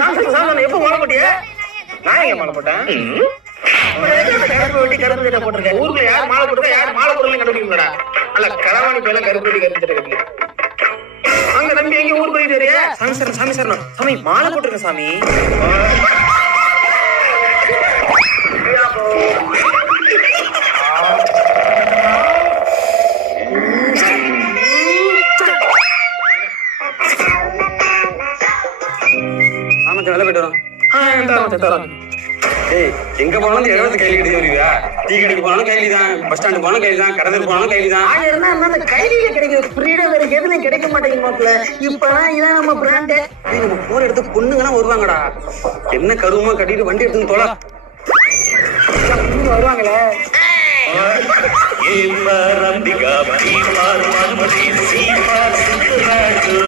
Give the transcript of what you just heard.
சாமி எப்ப மாலை போட்டிய? நான் எங்க மாலை போட்டேன்? கருப்பு வெட்டி கருப்பு சட்டை போட்டிருக்கேன். ஊருக்குள்ள யார் மாலை போட்டுருக்கா, யார் மாலை போடலன்னு கண்டுபிடிக்கலடா. அல்ல களவாணி பேல கருப்பு வெட்டி கருப்பு சட்டை கட்டி. அங்க தம்பி எங்க ஊருக்கு போயிட்டு வரியா? சாமி சாமி மாலை போட்டிருக்கேன் சாமி. வேலை போயிட்டு வரோம். எங்க போனாலும் எழுபது கைலி கட்டி வருவா. டீ கடைக்கு போனாலும் கைலி தான், பஸ் ஸ்டாண்டு போனாலும் கைலி தான், கடை போனாலும் கைலி தான். கைலியில கிடைக்குது, ஃப்ரீடம் வேற எதுலையும் கிடைக்க மாட்டேங்குது மாப்பிள்ள. இப்பதான் இதான் நம்ம பிராண்டு. நம்ம போற இடத்துக்கு பொண்ணுங்கலாம் வருவாங்கடா. என்ன கருவமா கட்டிட்டு வண்டி எடுத்துன்னு தோல வருவாங்களே.